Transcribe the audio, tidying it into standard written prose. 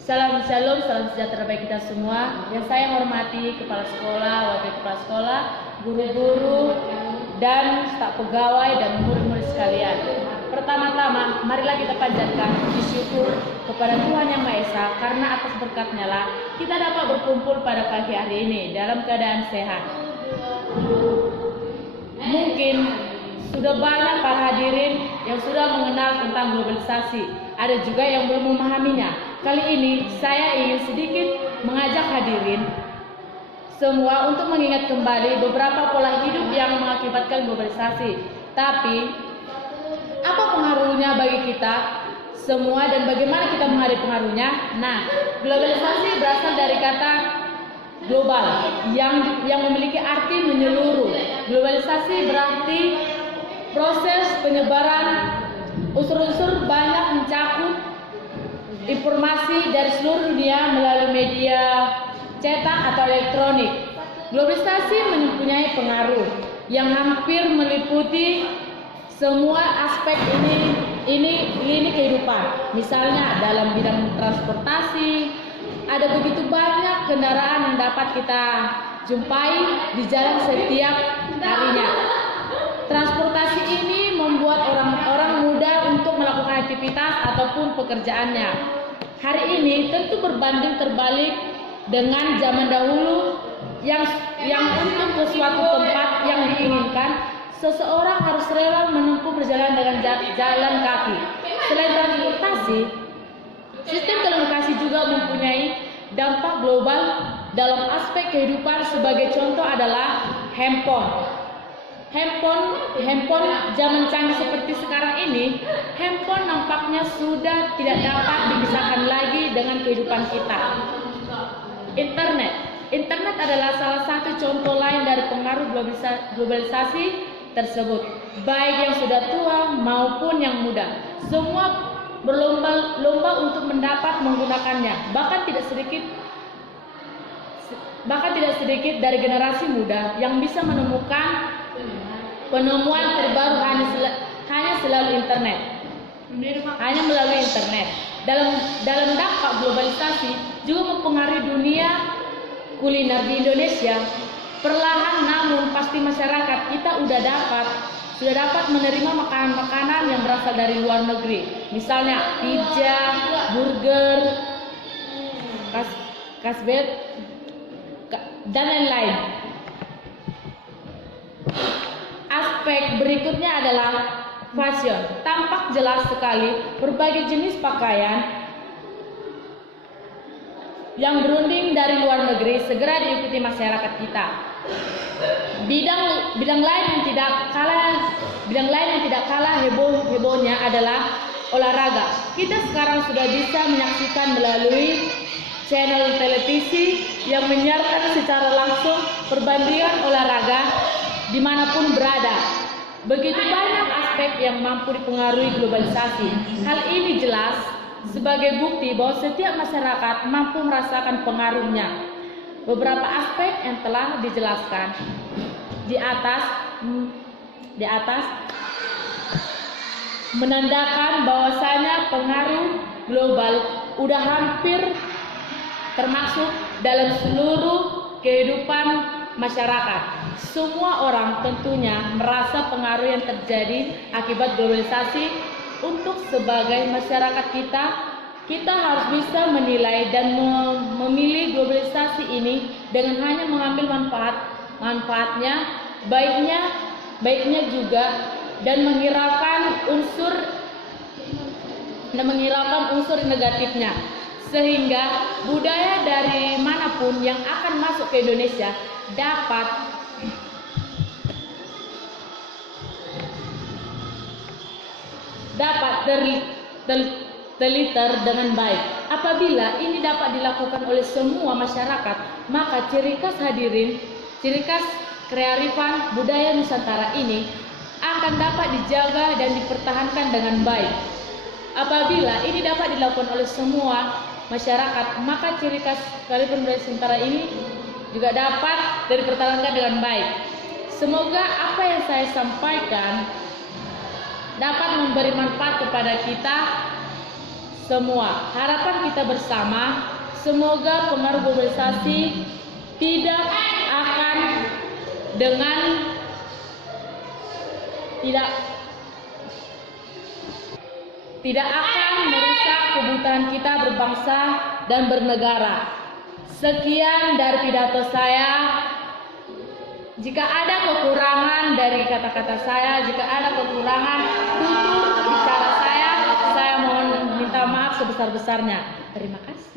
Salam Shalom, salam sejahtera bagi kita semua. Yang saya hormati Kepala Sekolah, Wakil Kepala Sekolah, guru-guru, dan staf pegawai dan murid-murid sekalian. Pertama-tama, marilah kita panjatkan puji syukur kepada Tuhan Yang Maha Esa, karena atas berkat-Nya lah kita dapat berkumpul pada pagi hari ini dalam keadaan sehat. Mungkin sudah banyak para hadirin yang sudah mengenal tentang globalisasi. Ada juga yang belum memahaminya. Kali ini saya ingin sedikit mengajak hadirin semua untuk mengingat kembali beberapa pola hidup yang mengakibatkan globalisasi. Tapi, apa pengaruhnya bagi kita semua dan bagaimana kita menghadapi pengaruhnya? Nah, globalisasi berasal dari kata global yang memiliki arti menyeluruh. Globalisasi berarti proses penyebaran unsur-unsur banyak mencakup informasi dari seluruh dunia melalui media cetak atau elektronik. Globalisasi mempunyai pengaruh yang hampir meliputi semua aspek ini kehidupan. Misalnya dalam bidang transportasi, ada begitu banyak kendaraan yang dapat kita jumpai di jalan setiap harinya. Transportasi ini membuat orang-orang mudah untuk melakukan aktivitas ataupun pekerjaannya. Hari ini tentu berbanding terbalik dengan zaman dahulu yang untuk ke suatu tempat yang diinginkan, seseorang harus rela menempuh perjalanan dengan jalan kaki. Selain transportasi, sistem telekomunikasi juga mempunyai dampak global dalam aspek kehidupan. Sebagai contoh adalah handphone zaman canggih seperti sekarang ini. Handphone nampaknya sudah tidak dapat dipisahkan lagi dengan kehidupan kita. Internet adalah salah satu contoh lain dari pengaruh globalisasi tersebut. Baik yang sudah tua maupun yang muda, semua berlomba-lomba untuk mendapat menggunakannya. Bahkan tidak sedikit dari generasi muda yang bisa menemukan penemuan terbaru hanya melalui internet. Dalam dampak globalisasi juga mempengaruhi dunia kuliner di Indonesia. Perlahan namun pasti masyarakat kita sudah dapat menerima makanan-makanan yang berasal dari luar negeri. Misalnya pizza, burger, kasbet, dan lain-lain. Aspek berikutnya adalah fashion. Tampak jelas sekali berbagai jenis pakaian yang berunding dari luar negeri segera diikuti masyarakat kita. Bidang lain yang tidak kalah hebohnya adalah olahraga. Kita sekarang sudah bisa menyaksikan melalui channel televisi yang menyiarkan secara langsung perbandingan olahraga dimanapun berada. Begitu banyak aspek yang mampu dipengaruhi globalisasi. Hal ini jelas sebagai bukti bahwa setiap masyarakat mampu merasakan pengaruhnya. Beberapa aspek yang telah dijelaskan di atas menandakan bahwasanya pengaruh global udah hampir termasuk dalam seluruh kehidupan masyarakat. Semua orang tentunya merasa pengaruh yang terjadi akibat globalisasi. Untuk sebagai masyarakat kita harus bisa menilai dan memilih globalisasi ini dengan hanya mengambil manfaatnya, baiknya juga, dan menghiraukan unsur negatifnya, sehingga budaya dari manapun yang akan masuk ke Indonesia dapat terliter dengan baik. Apabila ini dapat dilakukan oleh semua masyarakat, maka ciri khas kearifan budaya Nusantara ini akan dapat dijaga dan dipertahankan dengan baik. Apabila ini dapat dilakukan oleh semua masyarakat, maka ciri khas kearifan budaya Nusantara ini juga dapat dipertahankan dengan baik. Semoga apa yang saya sampaikan dapat memberi manfaat kepada kita semua. Harapan kita bersama, semoga pengaruh globalisasi tidak akan merusak kebutuhan kita berbangsa dan bernegara. Sekian dari pidato saya. Jika ada kekurangan dari kata-kata saya, jika ada kekurangan tutur bicara saya mohon minta maaf sebesar-besarnya. Terima kasih.